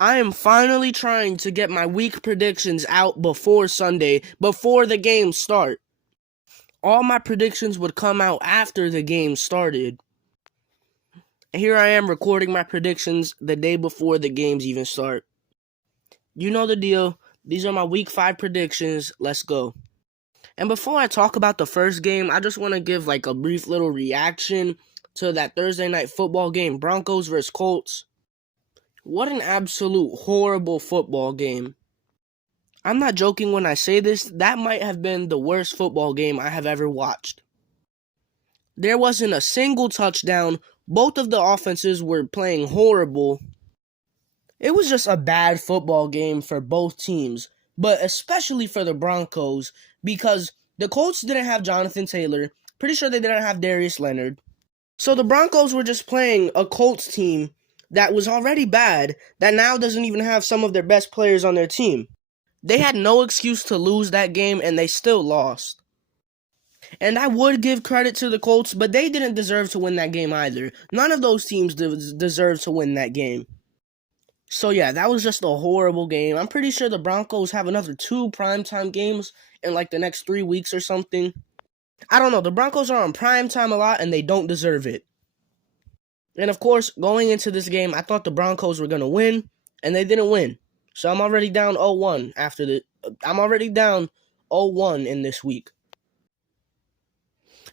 I am finally trying to get my week predictions out before Sunday, before the games start. All my predictions would come out after the game started. Here I am recording my predictions the day before the games even start. You know the deal. These are my week 5 predictions. Let's go. And before I talk about the first game, I just want to give a brief little reaction to that Thursday night football game, Broncos versus Colts. What an absolute horrible football game. I'm not joking when I say this, that might have been the worst football game I have ever watched. There wasn't a single touchdown. Both of the offenses were playing horrible. It was just a bad football game for both teams, but especially for the Broncos, because the Colts didn't have Jonathan Taylor. Pretty sure they didn't have Darius Leonard. So the Broncos were just playing a Colts team that was already bad, that now doesn't even have some of their best players on their team. They had no excuse to lose that game, and they still lost. And I would give credit to the Colts, but they didn't deserve to win that game either. None of those teams deserved to win that game. So yeah, that was just a horrible game. I'm pretty sure the Broncos have another 2 primetime games in the next 3 weeks or something. I don't know. The Broncos are on primetime a lot, and they don't deserve it. And of course, going into this game, I thought the Broncos were going to win, and they didn't win. So I'm already down 0-1 I'm already down 0-1 in this week.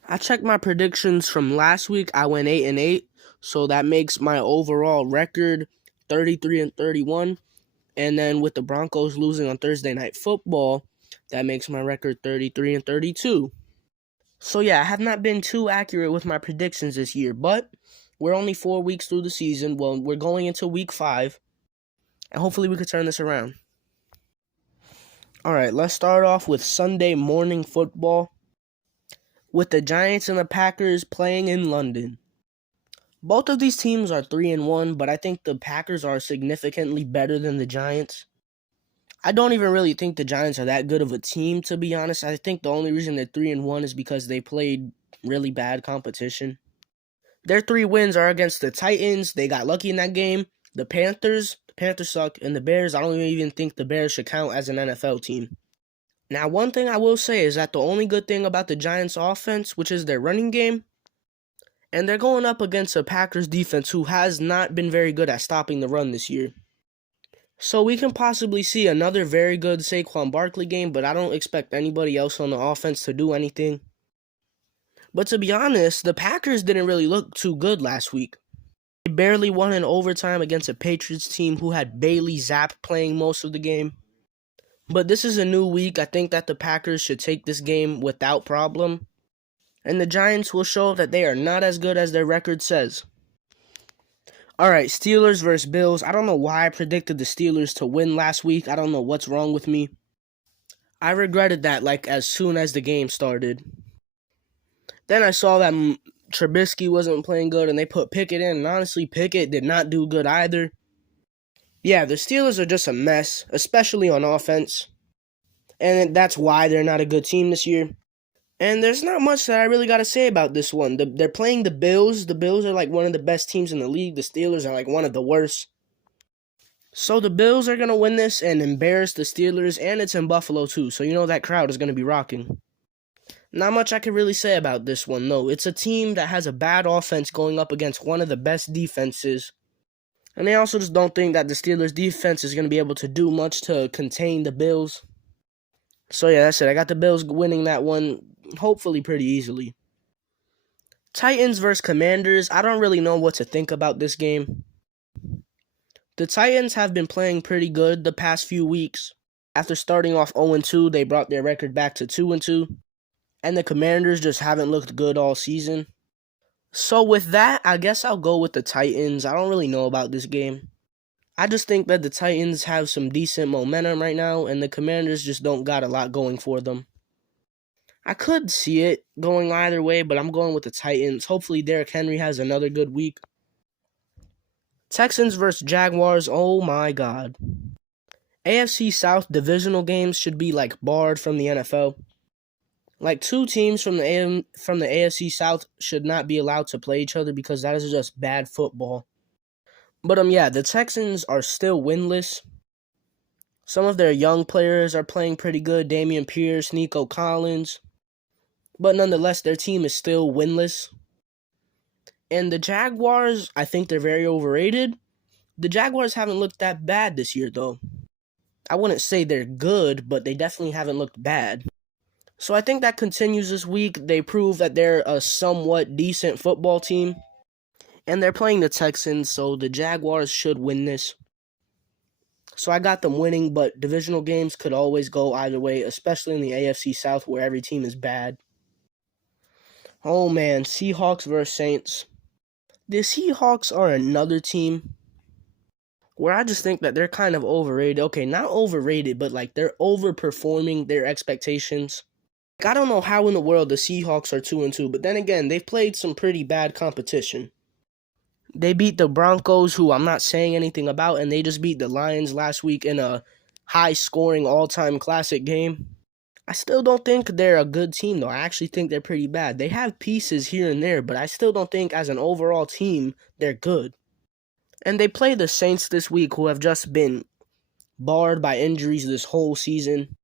I checked my predictions from last week. I went 8-8, so that makes my overall record 33-31. And then with the Broncos losing on Thursday Night Football, that makes my record 33-32. So yeah, I have not been too accurate with my predictions this year, but we're only 4 weeks through the season. Well, we're going into week 5, and hopefully we could turn this around. All right, let's start off with Sunday morning football with the Giants and the Packers playing in London. Both of these teams are 3-1, but I think the Packers are significantly better than the Giants. I don't even really think the Giants are that good of a team, to be honest. I think the only reason they're 3-1 is because they played really bad competition. Their 3 wins are against the Titans. They got lucky in that game. The Panthers suck. And the Bears, I don't even think the Bears should count as an NFL team. Now, one thing I will say is that the only good thing about the Giants' offense, which is their running game, and they're going up against a Packers defense who has not been very good at stopping the run this year. So we can possibly see another very good Saquon Barkley game, but I don't expect anybody else on the offense to do anything. But to be honest, the Packers didn't really look too good last week. They barely won in overtime against a Patriots team who had Bailey Zappe playing most of the game. But this is a new week. I think that the Packers should take this game without problem. And the Giants will show that they are not as good as their record says. Alright, Steelers versus Bills. I don't know why I predicted the Steelers to win last week. I don't know what's wrong with me. I regretted that as soon as the game started. Then I saw that Trubisky wasn't playing good and they put Pickett in. And honestly, Pickett did not do good either. Yeah, the Steelers are just a mess, especially on offense. And that's why they're not a good team this year. And there's not much that I really got to say about this one. They're playing the Bills. The Bills are one of the best teams in the league. The Steelers are one of the worst. So the Bills are going to win this and embarrass the Steelers, and it's in Buffalo too. So you know that crowd is going to be rocking. Not much I can really say about this one, though. It's a team that has a bad offense going up against one of the best defenses. And I also just don't think that the Steelers' defense is going to be able to do much to contain the Bills. So yeah, that's it. I got the Bills winning that one, hopefully pretty easily. Titans versus Commanders. I don't really know what to think about this game. The Titans have been playing pretty good the past few weeks. After starting off 0-2, they brought their record back to 2-2. And the Commanders just haven't looked good all season. So with that, I guess I'll go with the Titans. I don't really know about this game. I just think that the Titans have some decent momentum right now, and the Commanders just don't got a lot going for them. I could see it going either way, but I'm going with the Titans. Hopefully Derrick Henry has another good week. Texans versus Jaguars. Oh my God. AFC South divisional games should be barred from the NFL. 2 teams from the AFC South should not be allowed to play each other because that is just bad football. But yeah, the Texans are still winless. Some of their young players are playing pretty good, Damian Pierce, Nico Collins. But nonetheless, their team is still winless. And the Jaguars, I think they're very overrated. The Jaguars haven't looked that bad this year, though. I wouldn't say they're good, but they definitely haven't looked bad. So I think that continues this week. They prove that they're a somewhat decent football team. And they're playing the Texans, so the Jaguars should win this. So I got them winning, but divisional games could always go either way, especially in the AFC South where every team is bad. Oh man, Seahawks versus Saints. The Seahawks are another team where I just think that they're kind of overrated. Okay, not overrated, but like they're overperforming their expectations. I don't know how in the world the Seahawks are 2-2, but then again, they've played some pretty bad competition. They beat the Broncos, who I'm not saying anything about, and they just beat the Lions last week in a high-scoring all-time classic game. I still don't think they're a good team, though. I actually think they're pretty bad. They have pieces here and there, but I still don't think as an overall team, they're good. And they play the Saints this week, who have just been barred by injuries this whole season.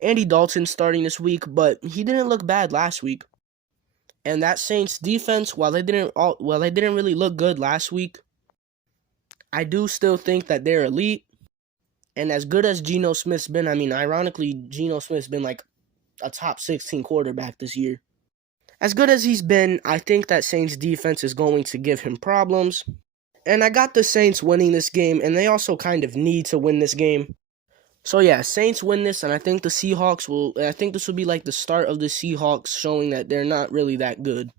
Andy Dalton's starting this week, but he didn't look bad last week. And that Saints defense, while they didn't really look good last week, I do still think that they're elite. And as good as Geno Smith's been, I mean, ironically, Geno Smith's been like a top 16 quarterback this year. As good as he's been, I think that Saints defense is going to give him problems. And I got the Saints winning this game, and they also kind of need to win this game. So yeah, Saints win this, and I think the Seahawks I think this will be like the start of the Seahawks showing that they're not really that good.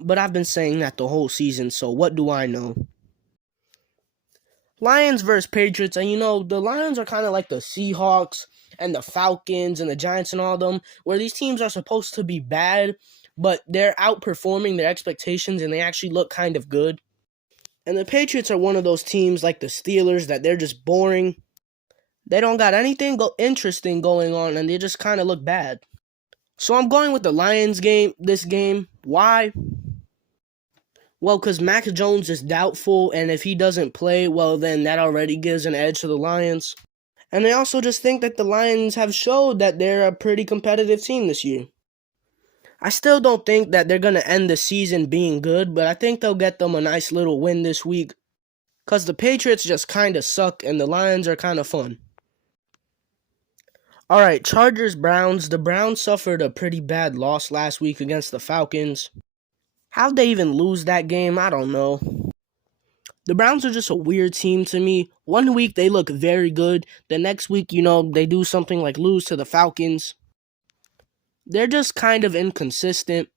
But I've been saying that the whole season, so what do I know? Lions versus Patriots, and the Lions are kind of like the Seahawks and the Falcons and the Giants and all them, where these teams are supposed to be bad, but they're outperforming their expectations and they actually look kind of good. And the Patriots are one of those teams like the Steelers that they're just boring. They don't got anything interesting going on, and they just kind of look bad. So I'm going with the Lions this game. Why? Well, because Mac Jones is doubtful, and if he doesn't play, well, then that already gives an edge to the Lions. And I also just think that the Lions have showed that they're a pretty competitive team this year. I still don't think that they're going to end the season being good, but I think they'll get them a nice little win this week. Because the Patriots just kind of suck, and the Lions are kind of fun. Alright, Chargers-Browns. The Browns suffered a pretty bad loss last week against the Falcons. How'd they even lose that game? I don't know. The Browns are just a weird team to me. One week they look very good. The next week, they do something like lose to the Falcons. They're just kind of inconsistent.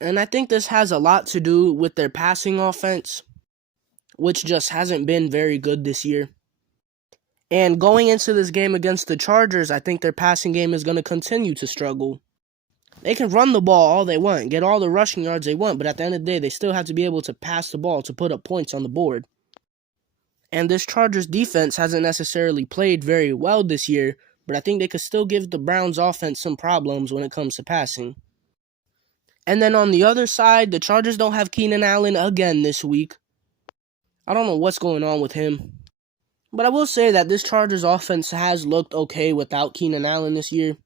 And I think this has a lot to do with their passing offense, which just hasn't been very good this year. And going into this game against the Chargers, I think their passing game is going to continue to struggle. They can run the ball all they want, get all the rushing yards they want, but at the end of the day, they still have to be able to pass the ball to put up points on the board. And this Chargers defense hasn't necessarily played very well this year, but I think they could still give the Browns offense some problems when it comes to passing. And then on the other side, the Chargers don't have Keenan Allen again this week. I don't know what's going on with him. But I will say that this Chargers offense has looked okay without Keenan Allen this year.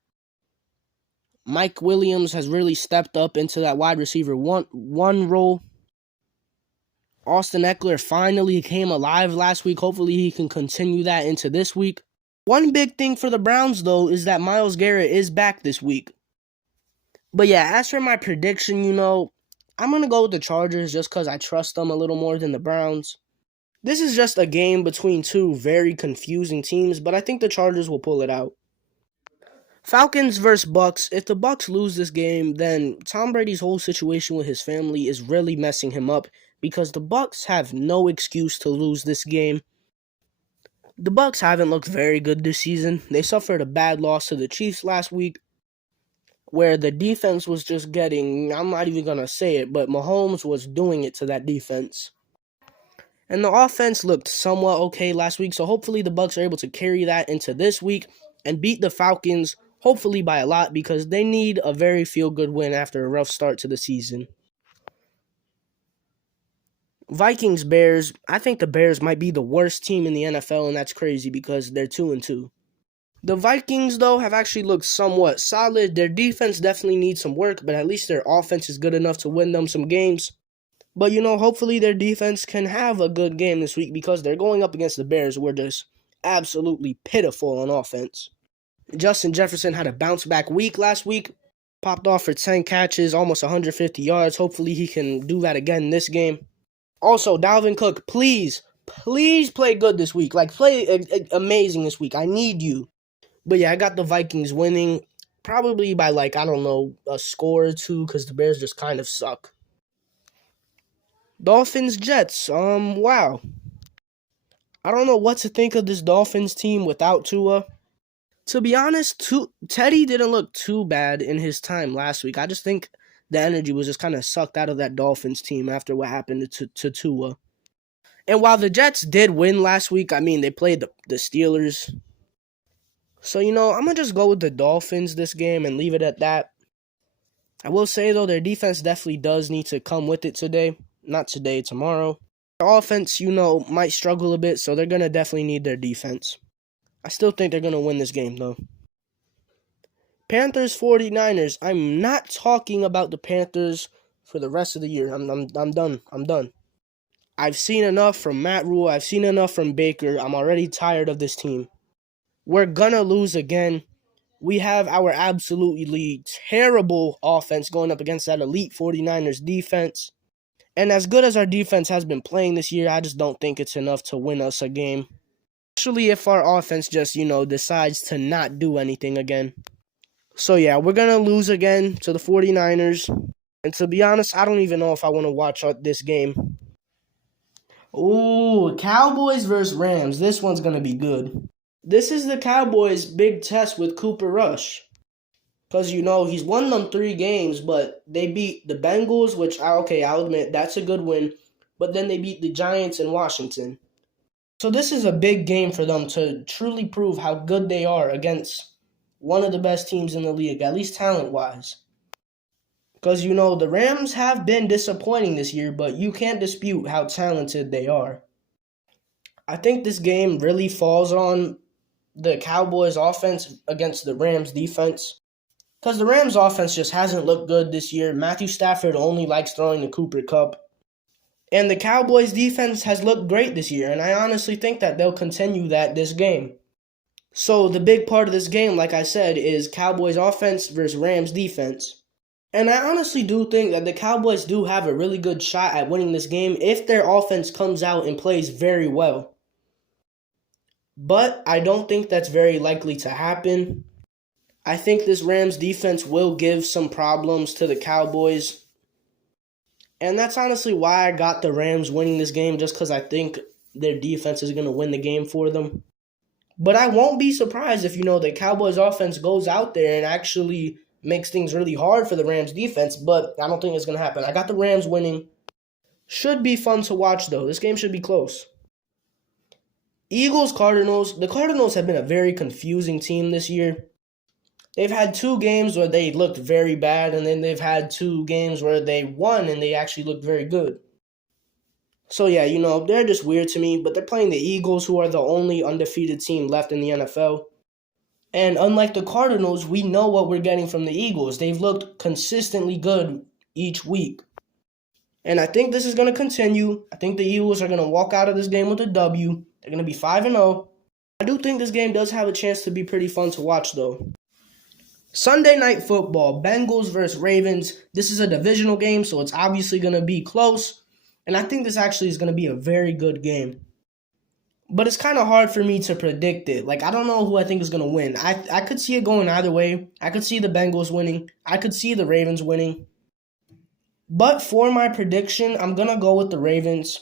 Mike Williams has really stepped up into that wide receiver one role. Austin Eckler finally came alive last week. Hopefully he can continue that into this week. One big thing for the Browns, though, is that Myles Garrett is back this week. But yeah, as for my prediction, I'm going to go with the Chargers just because I trust them a little more than the Browns. This is just a game between two very confusing teams, but I think the Chargers will pull it out. Falcons versus Bucks. If the Bucks lose this game, then Tom Brady's whole situation with his family is really messing him up because the Bucks have no excuse to lose this game. The Bucks haven't looked very good this season. They suffered a bad loss to the Chiefs last week where the defense was just getting, I'm not even going to say it, but Mahomes was doing it to that defense. And the offense looked somewhat okay last week, so hopefully the Bucks are able to carry that into this week and beat the Falcons, hopefully by a lot, because they need a very feel-good win after a rough start to the season. Vikings, Bears. I think the Bears might be the worst team in the NFL, and that's crazy because they're 2-2. The Vikings, though, have actually looked somewhat solid. Their defense definitely needs some work, but at least their offense is good enough to win them some games. But, hopefully their defense can have a good game this week because they're going up against the Bears, who are just absolutely pitiful on offense. Justin Jefferson had a bounce-back week last week. Popped off for 10 catches, almost 150 yards. Hopefully he can do that again this game. Also, Dalvin Cook, please play good this week. Play amazing this week. I need you. But yeah, I got the Vikings winning probably by a score or two because the Bears just kind of suck. Dolphins Jets. Wow. I don't know what to think of this Dolphins team without Tua. To be honest, Teddy didn't look too bad in his time last week. I just think the energy was just kind of sucked out of that Dolphins team after what happened to Tua. And while the Jets did win last week, they played the Steelers. So, I'm going to just go with the Dolphins this game and leave it at that. I will say, though, their defense definitely does need to come with it today. Not today, tomorrow. Their offense, might struggle a bit, so they're going to definitely need their defense. I still think they're going to win this game, though. Panthers 49ers. I'm not talking about the Panthers for the rest of the year. I'm done. I'm done. I've seen enough from Matt Rule. I've seen enough from Baker. I'm already tired of this team. We're going to lose again. We have our absolutely terrible offense going up against that elite 49ers defense. And as good as our defense has been playing this year, I just don't think it's enough to win us a game. Especially if our offense just, decides to not do anything again. So yeah, we're going to lose again to the 49ers. And to be honest, I don't even know if I want to watch this game. Ooh, Cowboys versus Rams. This one's going to be good. This is the Cowboys' big test with Cooper Rush. Because, he's won them 3 games, but they beat the Bengals, which, I'll admit, that's a good win. But then they beat the Giants and Washington. So this is a big game for them to truly prove how good they are against one of the best teams in the league, at least talent-wise. Because, the Rams have been disappointing this year, but you can't dispute how talented they are. I think this game really falls on the Cowboys' offense against the Rams' defense. Because the Rams' offense just hasn't looked good this year. Matthew Stafford only likes throwing the Cooper Kupp. And the Cowboys' defense has looked great this year, and I honestly think that they'll continue that this game. So the big part of this game, like I said, is Cowboys' offense versus Rams' defense. And I honestly do think that the Cowboys do have a really good shot at winning this game if their offense comes out and plays very well. But I don't think that's very likely to happen. I think this Rams defense will give some problems to the Cowboys. And that's honestly why I got the Rams winning this game, just because I think their defense is going to win the game for them. But I won't be surprised if, the Cowboys offense goes out there and actually makes things really hard for the Rams defense, but I don't think it's going to happen. I got the Rams winning. Should be fun to watch, though. This game should be close. Eagles, Cardinals. The Cardinals have been a very confusing team this year. They've had 2 games where they looked very bad, and then they've had 2 games where they won and they actually looked very good. So yeah, they're just weird to me, but they're playing the Eagles, who are the only undefeated team left in the NFL. And unlike the Cardinals, we know what we're getting from the Eagles. They've looked consistently good each week. And I think this is going to continue. I think the Eagles are going to walk out of this game with a W. They're going to be 5-0. I do think this game does have a chance to be pretty fun to watch, though. Sunday Night Football, Bengals versus Ravens. This is a divisional game, so it's obviously going to be close. And I think this actually is going to be a very good game. But it's kind of hard for me to predict it. I don't know who I think is going to win. I could see it going either way. I could see the Bengals winning. I could see the Ravens winning. But for my prediction, I'm going to go with the Ravens.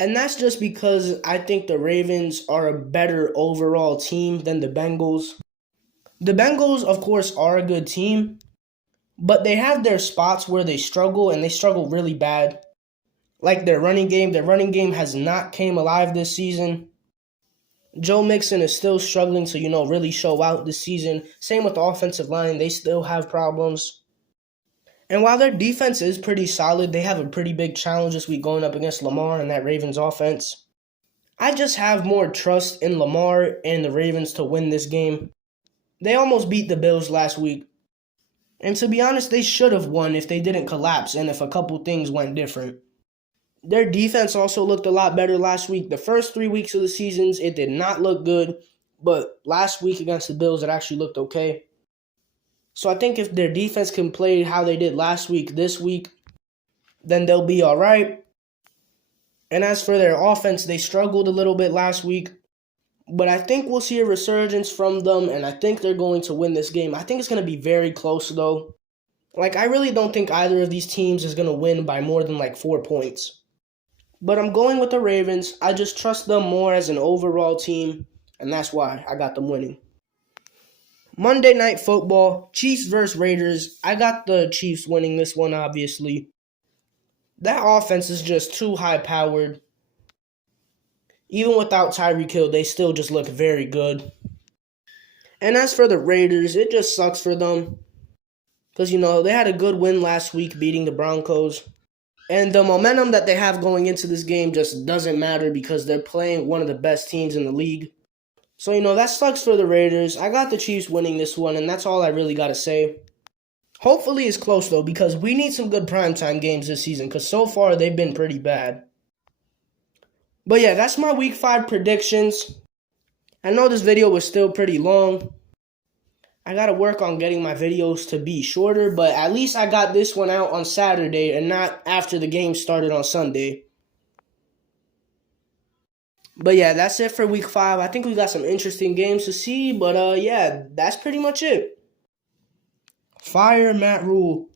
And that's just because I think the Ravens are a better overall team than the Bengals. The Bengals, of course, are a good team, but they have their spots where they struggle, and they struggle really bad. Like their running game has not came alive this season. Joe Mixon is still struggling to, really show out this season. Same with the offensive line. They still have problems. And while their defense is pretty solid, they have a pretty big challenge this week going up against Lamar and that Ravens offense. I just have more trust in Lamar and the Ravens to win this game. They almost beat the Bills last week. And to be honest, they should have won if they didn't collapse and if a couple things went different. Their defense also looked a lot better last week. The first 3 weeks of the seasons, it did not look good. But last week against the Bills, it actually looked okay. So I think if their defense can play how they did last week, this week, then they'll be all right. And as for their offense, they struggled a little bit last week. But I think we'll see a resurgence from them, and I think they're going to win this game. I think it's going to be very close, though. I really don't think either of these teams is going to win by more than 4 points. But I'm going with the Ravens. I just trust them more as an overall team, and that's why I got them winning. Monday Night Football, Chiefs versus Raiders. I got the Chiefs winning this one, obviously. That offense is just too high-powered. Even without Tyreek Hill, they still just look very good. And as for the Raiders, it just sucks for them. Because, they had a good win last week beating the Broncos. And the momentum that they have going into this game just doesn't matter because they're playing one of the best teams in the league. So, that sucks for the Raiders. I got the Chiefs winning this one, and that's all I really got to say. Hopefully it's close, though, because we need some good primetime games this season, because so far they've been pretty bad. But yeah, that's my Week 5 predictions. I know this video was still pretty long. I got to work on getting my videos to be shorter, but at least I got this one out on Saturday and not after the game started on Sunday. But yeah, that's it for Week 5. I think we got some interesting games to see, but yeah, that's pretty much it. Fire Matt Rule.